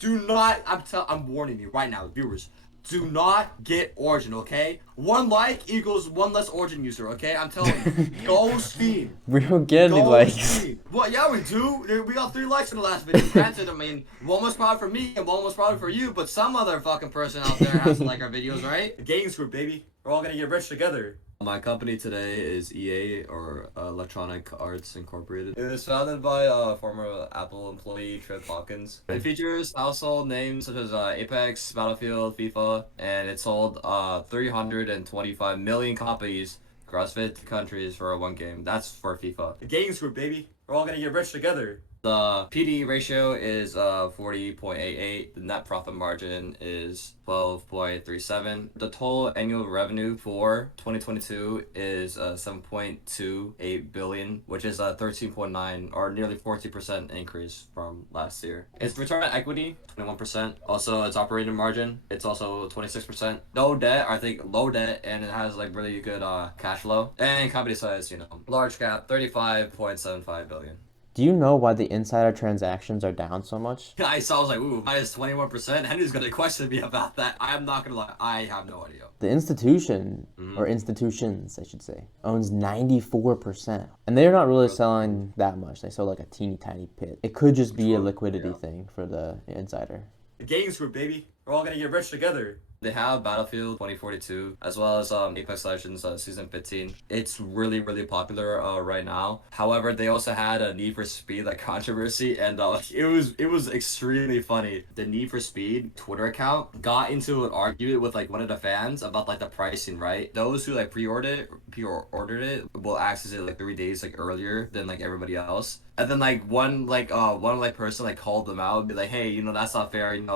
Do not. I'm warning you right now, viewers. Do not get Origin, okay? One like equals one less Origin user, okay? I'm telling you. Go Steam. We don't get any Go likes. Steam. Well, yeah, we do. We got 3 likes in the last video. Granted, I mean, one was probably for me and one was probably for you, but some other fucking person out there has to like our videos, right? Games group, baby. We're all gonna get rich together. My company today is EA, or Electronic Arts Incorporated. It was founded by former Apple employee Trip Hawkins. It features household names such as Apex, Battlefield, FIFA, and it sold 325 million copies across 50 countries for one game. That's for FIFA. The games group, baby. We're all gonna get rich together. The PD ratio is 40.88. The net profit margin is 12.37. The total annual revenue for 2022 is 7.28 billion, which is a 13.9 or nearly 40% increase from last year. Its return on equity 21%. Also, its operating margin, it's also 26%. No debt, I think low debt, and it has like really good cash flow. And company size, large cap 35.75 billion. Do you know why the insider transactions are down so much? I saw, I was like, ooh, minus 21%. Henry's gonna question me about that. I'm not gonna lie, I have no idea. The institution, or institutions, I should say, owns 94%. And they're not really selling that much. They sell like a teeny tiny pit. It could just be a liquidity thing for the insider. The games group, baby. We're all gonna get rich together. They have Battlefield 2042 as well as Apex Legends Season 15. It's really, really popular right now. However, they also had a Need for Speed like controversy, and it was extremely funny. The Need for Speed Twitter account got into an argument with like one of the fans about like the pricing, right? Those who like pre-ordered it will access it like 3 days like earlier than like everybody else. And then like one person like called them out and be like, hey, that's not fair, And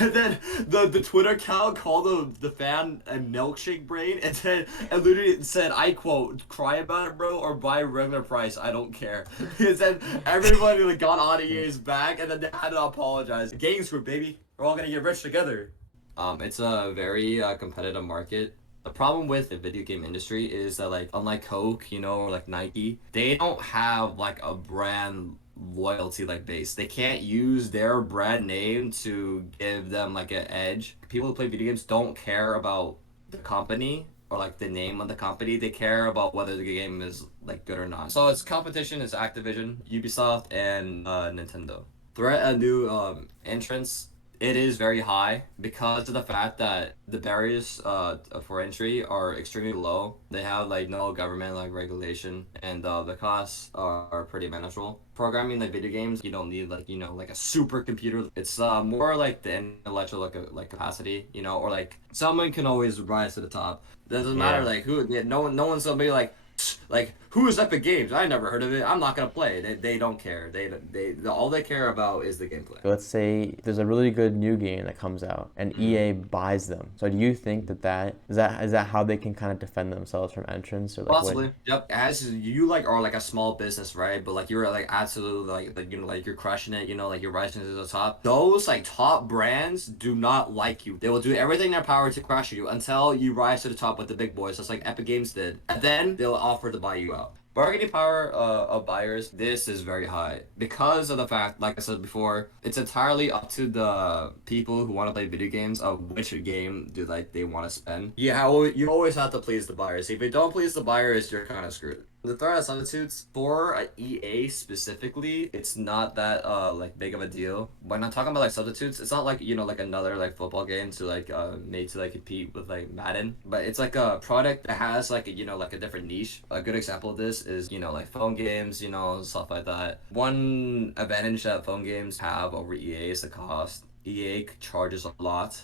then the Twitter account called the fan a milkshake brain, and then and literally said, I quote, cry about it, bro, or buy regular price, I don't care. And then everybody like got on EA's back, and then they had to apologize. Games group, baby. We're all gonna get rich together. It's a very competitive market. The problem with the video game industry is that like unlike Coke, or like Nike, they don't have like a brand loyalty like base. They can't use their brand name to give them like an edge. People who play video games don't care about the company or like the name of the company. They care about whether the game is like good or not. So its competition is Activision, Ubisoft, and Nintendo. Threat of new entrants, it is very high because of the fact that the barriers for entry are extremely low. They have like no government like regulation, and the costs are pretty manageable. Programming like video games, you don't need like a super computer. It's more like the intellectual like capacity, or like someone can always rise to the top. Doesn't matter Yeah. like who. No one's gonna be like who is Epic Games? I never heard of it. I'm not gonna play it. They don't care. They all they care about is the gameplay. Let's say there's a really good new game that comes out and EA buys them. So do you think that is that how they can kind of defend themselves from entrance, or like Possibly. what? Yep. As you like are like a small business, right? But like you're like absolutely like you're crushing it, like you're rising to the top. Those like top brands do not like you. They will do everything in their power to crush you until you rise to the top with the big boys, just like Epic Games did. And then they'll offer to buy you out. Bargaining power of buyers, this is very high because of the fact, like I said before, it's entirely up to the people who want to play video games of which game do like they want to spend. Yeah, well, you always have to please the buyers. If you don't please the buyers, you're kind of screwed. The threat of substitutes for EA specifically, it's not that like big of a deal. When I'm talking about like substitutes, it's not like like another like football game to like made to like compete with like Madden, but it's like a product that has like like a different niche. A good example of this is like phone games, stuff like that. One advantage that phone games have over EA is the cost. EA charges a lot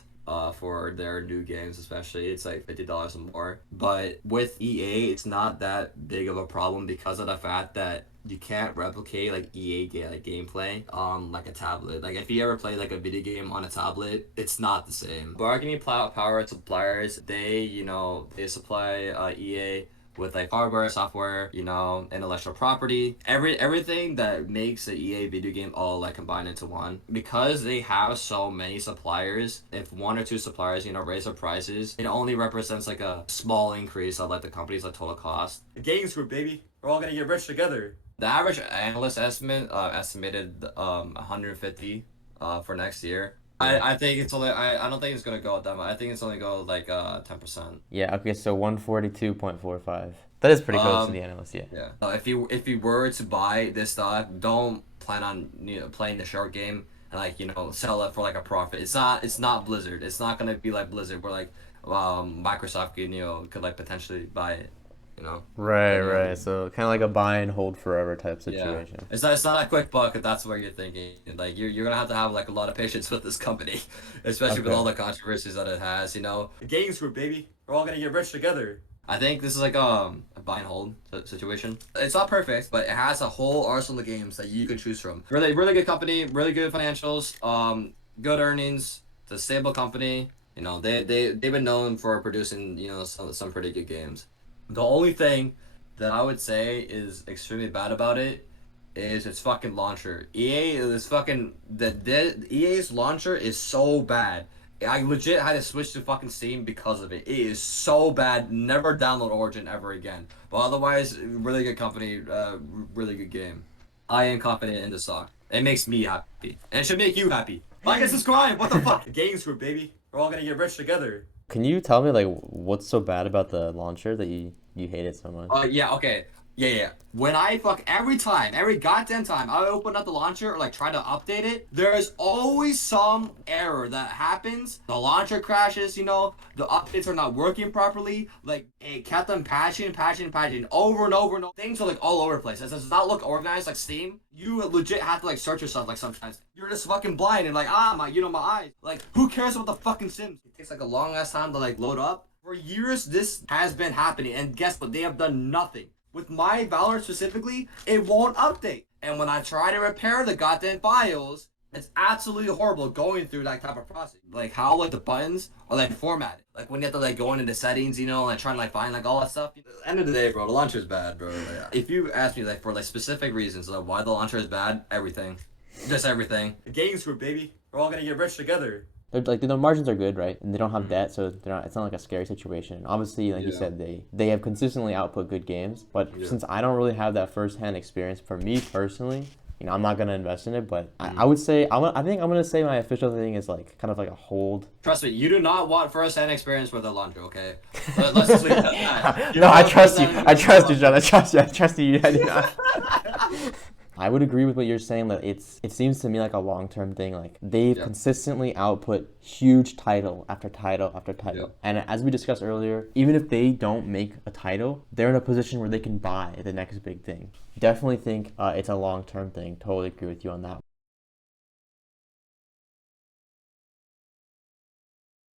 for their new games, especially. It's like $50 or more. But with EA, it's not that big of a problem because of the fact that you can't replicate like like gameplay on like a tablet. Like if you ever play like a video game on a tablet, it's not the same. Bargaining power suppliers, they supply EA with like hardware, software, intellectual property, everything that makes the EA video game all like combined into one. Because they have so many suppliers, if one or two suppliers, raise their prices, it only represents like a small increase of like the company's like total cost. The games group, baby. We're all gonna get rich together. The average analyst estimated 150 for next year. I think it's only I don't think it's gonna go that much. I think it's only go like 10%. Yeah, okay, so 142.45. That is pretty close to the Um analyst, yeah. yeah. If you were to buy this stock, don't plan on playing the short game and like sell it for like a profit. It's not Blizzard. It's not gonna be like Blizzard where like Microsoft could like potentially buy it. Right, Like right. So kind of like a buy and hold forever type yeah. situation. It's not a quick buck if that's what you're thinking. Like you're gonna have like a lot of patience with this company, especially with Okay. all the controversies that it has. The Games Group, baby. We're all gonna get rich together. I think this is like a buy and hold situation. It's not perfect, but it has a whole arsenal of games that you can choose from. Really, really good company, really good financials, good earnings. It's a stable company. They've been known for producing some pretty good games. The only thing that I would say is extremely bad about it is its fucking launcher. EA is fucking the EA's launcher is so bad. I legit had to switch to fucking Steam because of it. It is so bad. Never download Origin ever again. But otherwise, really good company, really good game. I am confident in the stock. It makes me happy, and it should make you happy. Like and subscribe. What the fuck? Games Group, baby. We're all gonna get rich together. Can you tell me like what's so bad about the launcher that you hate it so much? Yeah, okay. Yeah, yeah. When I every goddamn time I open up the launcher or like try to update it, there's always some error that happens. The launcher crashes, the updates are not working properly. Like it kept on patching over and over and over. Things are like all over the place. It does not look organized like Steam. You legit have to like search yourself like sometimes. You're just fucking blind and like my eyes. Like who cares about the fucking Sims? It takes like a long ass time to like load up. For years, this has been happening, and guess what? They have done nothing. With my Valorant specifically, it won't update. And when I try to repair the goddamn files, it's absolutely horrible going through that type of process. Like how like the buttons are like formatted. Like when you have to like go into settings, and trying to like find like all that stuff. At the end of the day, bro, the launcher is bad, bro. Like, if you ask me like for like specific reasons like why the launcher is bad, everything. Just everything. The Games Group, baby. We're all gonna get rich together. They're like the margins are good, right? And they don't have debt, so they're not. It's not like a scary situation. Obviously, like you Yeah. said, they have consistently output good games. But Yeah. since I don't really have that firsthand experience, for me personally, I'm not gonna invest in it. But I would say I think I'm gonna say my official thing is like kind of like a hold. Trust me, you do not want first-hand experience with a laundry, okay? Let's just leave it at that. No, I trust you. I trust you, John. I trust you. I trust you. I do not. I would agree with what you're saying that it seems to me like a long-term thing. Like they've consistently output huge title after title after title. Yep. And as we discussed earlier, even if they don't make a title, they're in a position where they can buy the next big thing. Definitely think it's a long-term thing. Totally agree with you on that.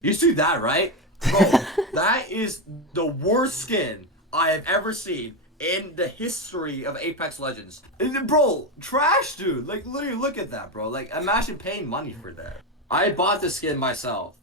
You see that, right? Bro, that is the worst skin I have ever seen in the history of Apex Legends. Bro, trash, dude. Like, literally, look at that, bro. Like, imagine paying money for that. I bought the skin myself.